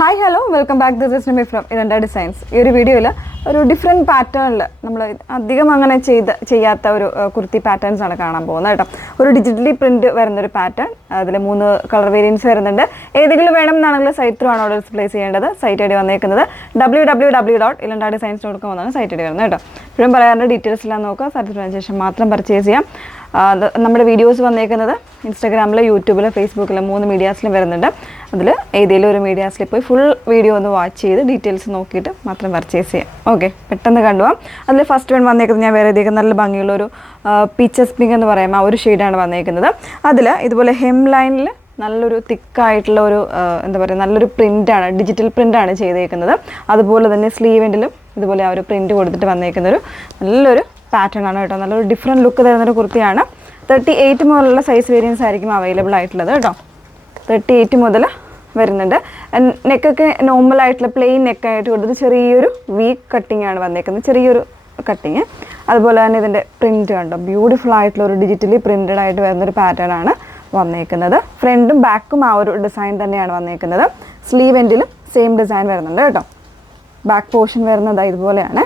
Hi hello welcome back. This is Nimi from Iranda designs. ഈ ഒരു വീഡിയോയിൽ ഒരു ഡിഫറെൻറ്റ് പാറ്റേണിൽ നമ്മൾ അധികം അങ്ങനെ ചെയ്യാത്ത ഒരു കുർത്തി പാറ്റേൺസ് ആണ് കാണാൻ പോകുന്നത് കേട്ടോ. ഒരു ഡിജിറ്റലി പ്രിൻറ്റ് വരുന്നൊരു പാറ്റേൺ, അതിൽ 3 കളർ വേരിയൻസ് വരുന്നുണ്ട്. ഏതെങ്കിലും വേണം എന്നാണെങ്കിൽ സൈറ്റ് ത്രൂ ആണ് ഓർഡേഴ്സ് പ്ലേസ് ചെയ്യേണ്ടത്. സൈറ്റ് ഐ ഡി വന്നേക്കുന്നത് www.ilandadesigns.com എന്നാണ് സൈറ്റ് ഐ ഡി വരുന്നത് കേട്ടോ. ഇപ്പോഴും പറയാറുണ്ട്, ഡീറ്റെയിൽസ് എല്ലാം നോക്കുക, സാറ്റിസ്ഫൈഡ് ശേഷം മാത്രം പർച്ചേസ് ചെയ്യാം. നമ്മുടെ വീഡിയോസ് വന്നേക്കുന്നത് ഇൻസ്റ്റാഗ്രാമിൽ, യൂട്യൂബിൽ, ഫേസ്ബുക്കിൽ 3 മീഡിയാസിലും വരുന്നുണ്ട്. അതിൽ ഏതെങ്കിലും ഒരു മീഡിയാസിൽ പോയി ഫുൾ വീഡിയോ ഒന്ന് വാച്ച് ചെയ്ത് ഡീറ്റെയിൽസ് നോക്കിയിട്ട് മാത്രം പർച്ചേസ് ചെയ്യാം. ഓക്കെ, പെട്ടെന്ന് കണ്ടുപോകാം. അതിൽ ഫസ്റ്റ് വൺ വന്നേക്കുന്നത് ഞാൻ വേറെ ഏതെങ്കിലും നല്ല ഭംഗിയുള്ളൊരു പീച്ചസ് പിങ്ക് എന്ന് പറയുമ്പോൾ ആ ഒരു ഷെയ്ഡാണ് വന്നേക്കുന്നത്. അതിൽ ഇതുപോലെ ഹെം ലൈനിൽ നല്ലൊരു തിക്കായിട്ടുള്ള ഒരു എന്താ പറയുക, നല്ലൊരു പ്രിൻ്റാണ്, ഡിജിറ്റൽ പ്രിൻ്റാണ് ചെയ്തേക്കുന്നത്. അതുപോലെ തന്നെ സ്ലീവെൻറ്റിലും ഇതുപോലെ ആ ഒരു പ്രിൻറ്റ് കൊടുത്തിട്ട് വന്നേക്കുന്നൊരു നല്ലൊരു പാറ്റേൺ ആണ് കേട്ടോ. നല്ലൊരു ഡിഫറെൻറ്റ് ലുക്ക് തരുന്നൊരു കുർത്തിയാണ്. 38 മുതലുള്ള സൈസ് വേരിയൻസ് ആയിരിക്കും അവൈലബിൾ ആയിട്ടുള്ളത് കേട്ടോ. 38 മുതൽ വരുന്നുണ്ട്. നെക്കൊക്കെ നോർമലായിട്ടുള്ള പ്ലെയിൻ നെക്കായിട്ട് കൊടുത്ത് ചെറിയൊരു വീക്ക് കട്ടിങ് ആണ് വന്നേക്കുന്നത്, ചെറിയൊരു കട്ടിങ്. അതുപോലെ തന്നെ ഇതിൻ്റെ പ്രിൻറ്റ് കണ്ടോ, ബ്യൂട്ടിഫുൾ ആയിട്ടുള്ള ഒരു ഡിജിറ്റലി പ്രിൻറ്റഡ് ആയിട്ട് വരുന്നൊരു പാറ്റേൺ ആണ് വന്നേക്കുന്നത്. ഫ്രണ്ടും ബാക്കും ആ ഒരു ഡിസൈൻ തന്നെയാണ് വന്നേക്കുന്നത്. സ്ലീവ് എൻഡിലും സെയിം ഡിസൈൻ വരുന്നുണ്ട് കേട്ടോ. ബാക്ക് പോർഷൻ വരുന്നത് ഇതുപോലെയാണ്.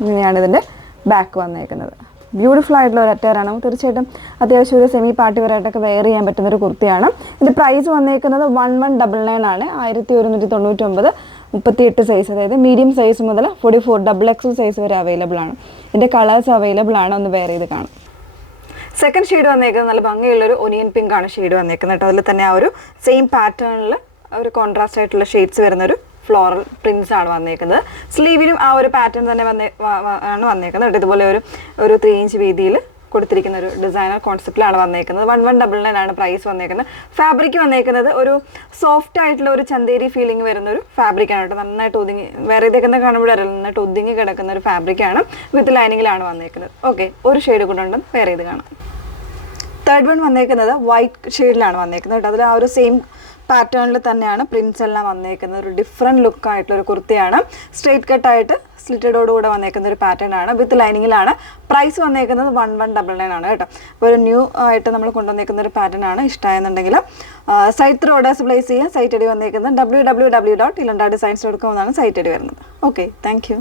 ഇങ്ങനെയാണ് ഇതിൻ്റെ ബാക്ക് വന്നേക്കുന്നത്. ബ്യൂട്ടിഫുൾ ആയിട്ടുള്ള ഒരു അറ്റയറാണ്. തീർച്ചയായിട്ടും അത്യാവശ്യം ഒരു സെമി പാർട്ടി വെയറായിട്ടൊക്കെ വെയർ ചെയ്യാൻ പറ്റുന്നൊരു കുർത്തിയാണ്. ഇതിൻ്റെ പ്രൈസ് വന്നേക്കുന്നത് 1199 ആണ്. 1199, 38 സൈസ്, അതായത് മീഡിയം സൈസ് മുതൽ 44 XXL സൈസ് വരെ അവൈലബിൾ ആണ്. ഇതിൻ്റെ കളേഴ്സ് അവൈലബിൾ ആണ്, ഒന്ന് വെയർ ചെയ്ത് കാണാം. സെക്കൻഡ് ഷെയ്ഡ് വന്നേക്കുന്നത് നല്ല ഭംഗിയുള്ളൊരു ഒനിയൻ പിങ്ക് ആണ് ഷെയ്ഡ് വന്നേക്കുന്നത് കേട്ടോ. അതിൽ തന്നെ ആ ഒരു സെയിം പാറ്റേണിൽ ഒരു കോൺട്രാസ്റ്റ് ആയിട്ടുള്ള ഷെയ്ഡ്സ് വരുന്നൊരു ഫ്ലോറൽ പ്രിൻസ് ആണ് വന്നേക്കുന്നത്. സ്ലീവിനും ആ ഒരു പാറ്റേൺ തന്നെ ആണ് വന്നേക്കുന്നത്. ഇതുപോലെ ഒരു 3 ഇഞ്ച് വീതിയിൽ കൊടുത്തിരിക്കുന്ന ഒരു ഡിസൈനർ കോൺസെപ്റ്റിലാണ് വന്നേക്കുന്നത്. 1199 ആണ് പ്രൈസ് വന്നേക്കുന്നത്. ഫാബ്രിക് വന്നേക്കുന്നത് ഒരു സോഫ്റ്റ് ആയിട്ടുള്ള ഒരു ചന്തേരി ഫീലിംഗ് വരുന്ന ഒരു ഫാബ്രിക്കാണ് കേട്ടോ. നന്നായിട്ട് ഒതുങ്ങി, വേറെ ഇതൊക്കെ കാണുമ്പോഴല്ല, നന്നായിട്ട് ഒതുങ്ങി കിടക്കുന്ന ഒരു ഫാബ്രിക്കാണ്. വിത്ത് ലൈനിങ്ങിലാണ് വന്നേക്കുന്നത്. ഓക്കെ, ഒരു ഷെയ്ഡ് കൊണ്ടുണ്ട് വേറെ ഇത് കാണാം. തേർഡ് വൺ വന്നേക്കുന്നത് വൈറ്റ് ഷെയ്ഡിലാണ് വന്നേക്കുന്നത് കേട്ടോ. അതിൽ ആ ഒരു സെയിം പാറ്റേണിൽ തന്നെയാണ് പ്രിൻസ് എല്ലാം വന്നേക്കുന്നത്. ഒരു ഡിഫറെൻറ്റ് ലുക്ക് ആയിട്ടുള്ള ഒരു കുർത്തിയാണ്. സ്ട്രെയിറ്റ് കട്ടായിട്ട് സ്ലിറ്റഡോടുകൂടെ വന്നേക്കുന്ന ഒരു പാറ്റേൺ ആണ്. വിത്ത് ലൈനിങ്ങിലാണ്. പ്രൈസ് വന്നേക്കുന്നത് 1199 ആണ് കേട്ടോ. അപ്പോൾ ഒരു ന്യൂ ആയിട്ട് നമ്മൾ കൊണ്ടുവന്നേക്കുന്ന ഒരു പാറ്റേൺ ആണ്. ഇഷ്ടമായെന്നുണ്ടെങ്കിൽ സൈറ്റ് ത്രൂ ഓർഡേഴ്സ് പ്ലേസ് ചെയ്യാൻ. സൈറ്റ് ഐ ഡി വന്നേക്കുന്നത് www.ilandadesigns.com എന്നാണ് സൈറ്റ് ഐ ഡി വരുന്നത്. Okay, thank you.